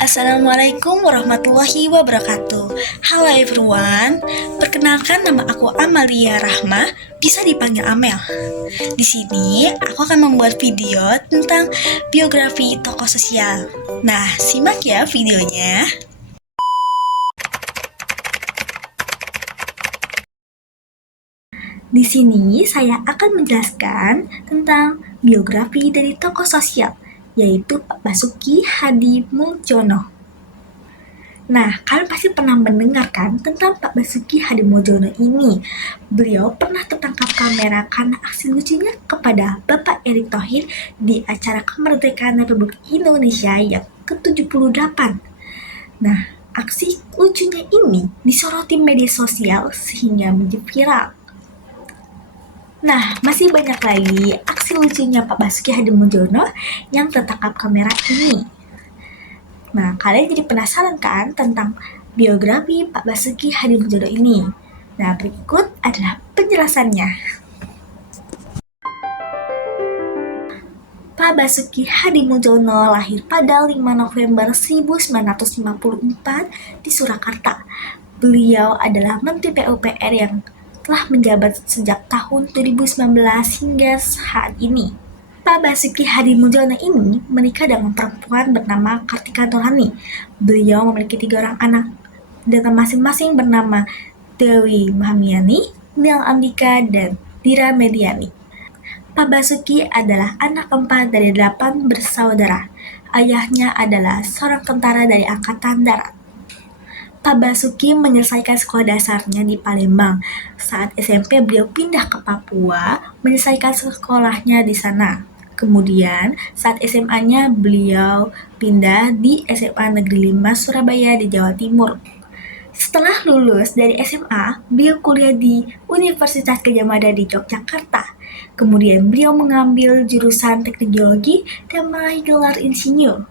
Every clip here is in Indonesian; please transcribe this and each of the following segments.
Assalamualaikum warahmatullahi wabarakatuh. Halo everyone, perkenalkan nama aku Amalia Rahma, bisa dipanggil Amel. Di sini aku akan membuat video tentang biografi tokoh sosial. Nah, simak ya videonya. Di sini saya akan menjelaskan tentang biografi dari tokoh sosial, yaitu Pak Basuki Hadi Muljono. Nah, kalian pasti pernah mendengarkan tentang Pak Basuki Hadimuljono ini. Beliau pernah tertangkap kamera karena aksi lucunya kepada Bapak Erick Thohir di acara kemerdekaan Republik Indonesia yang ke-78. Nah, aksi lucunya ini disoroti media sosial sehingga menjadi viral. Nah, masih banyak lagi aksi lucunya Pak Basuki Hadimuljono yang tertangkap kamera ini. Nah, kalian jadi penasaran kan tentang biografi Pak Basuki Hadimuljono ini? Nah, berikut adalah penjelasannya. Pak Basuki Hadimuljono lahir pada 5 November 1954 di Surakarta. Beliau adalah Menteri PUPR yang telah menjabat sejak tahun 2019 hingga saat ini. Pak Basuki Hadimuljono ini menikah dengan perempuan bernama Kartika Nurhani. Beliau memiliki 3 orang anak dengan masing-masing bernama Dewi Mahamiani, Nil Ambika, dan Dira Mediani. Pak Basuki adalah anak keempat dari 8 bersaudara. Ayahnya adalah seorang tentara dari Angkatan Darat. Pak Basuki menyelesaikan sekolah dasarnya di Palembang. Saat SMP beliau pindah ke Papua, menyelesaikan sekolahnya di sana. Kemudian saat SMA-nya beliau pindah di SMA Negeri 5 Surabaya di Jawa Timur. Setelah lulus dari SMA, beliau kuliah di Universitas Gadjah Mada di Yogyakarta. Kemudian beliau mengambil jurusan teknologi dan meraih gelar insinyur.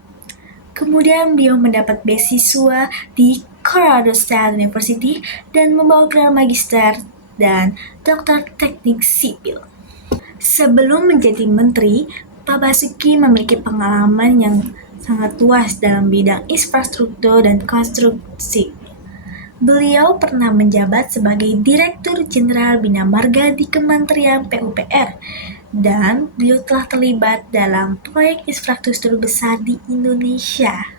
Kemudian beliau mendapat beasiswa di Colorado State University dan membawa gelar magister dan doktor teknik sipil. Sebelum menjadi menteri, Pak Basuki memiliki pengalaman yang sangat luas dalam bidang infrastruktur dan konstruksi. Beliau pernah menjabat sebagai Direktur Jenderal Bina Marga di Kementerian PUPR dan beliau telah terlibat dalam proyek infrastruktur besar di Indonesia.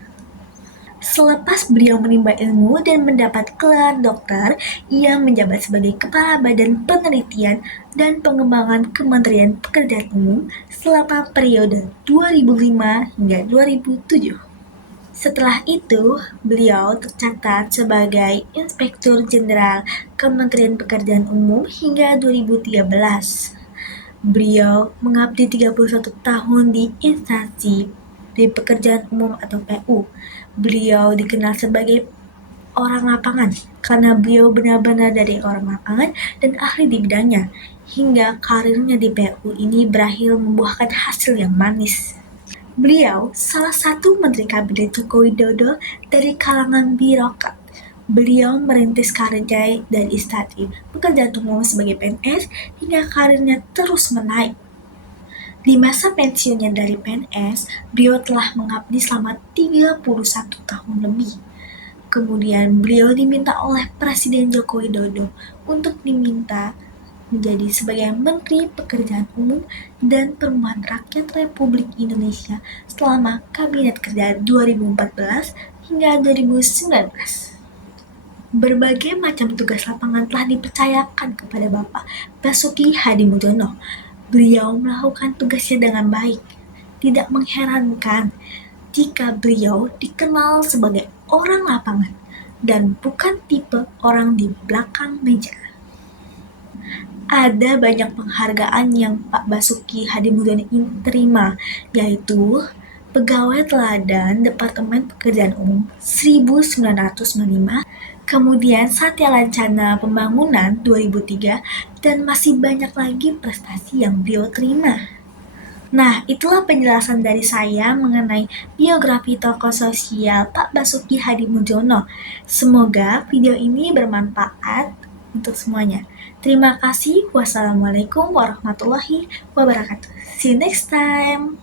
Selepas beliau menimba ilmu dan mendapat gelar dokter, ia menjabat sebagai Kepala Badan Penelitian dan Pengembangan Kementerian Pekerjaan Umum selama periode 2005 hingga 2007. Setelah itu, beliau tercatat sebagai Inspektur Jenderal Kementerian Pekerjaan Umum hingga 2013. Beliau mengabdi 31 tahun di instansi di pekerjaan umum atau PU. Beliau dikenal sebagai orang lapangan karena beliau benar-benar dari orang lapangan dan ahli di bidangnya. Hingga karirnya di PU ini berakhir membuahkan hasil yang manis. Beliau salah satu Menteri Kabinet Joko Widodo dari kalangan birokrat. Beliau merintis karirnya dari instansi pekerjaan umum sebagai PNS hingga karirnya terus menaik. Di masa pensiunnya dari PNS, beliau telah mengabdi selama 31 tahun lebih. Kemudian beliau diminta oleh Presiden Joko Widodo untuk diminta menjadi sebagai Menteri Pekerjaan Umum dan Perumahan Rakyat Republik Indonesia selama Kabinet Kerja 2014 hingga 2019. Berbagai macam tugas lapangan telah dipercayakan kepada Bapak Basuki Hadimuljono. Beliau melakukan tugasnya dengan baik. Tidak mengherankan jika beliau dikenal sebagai orang lapangan dan bukan tipe orang di belakang meja. Ada banyak penghargaan yang Pak Basuki Hadimuljono terima, yaitu Pegawai Teladan Departemen Pekerjaan Umum 1995, kemudian Satya Lancana Pembangunan 2003, dan masih banyak lagi prestasi yang beliau terima. Nah, itulah penjelasan dari saya mengenai biografi tokoh sosial Pak Basuki Hadimuljono. Semoga video ini bermanfaat untuk semuanya. Terima kasih. Wassalamualaikum warahmatullahi wabarakatuh. See you next time.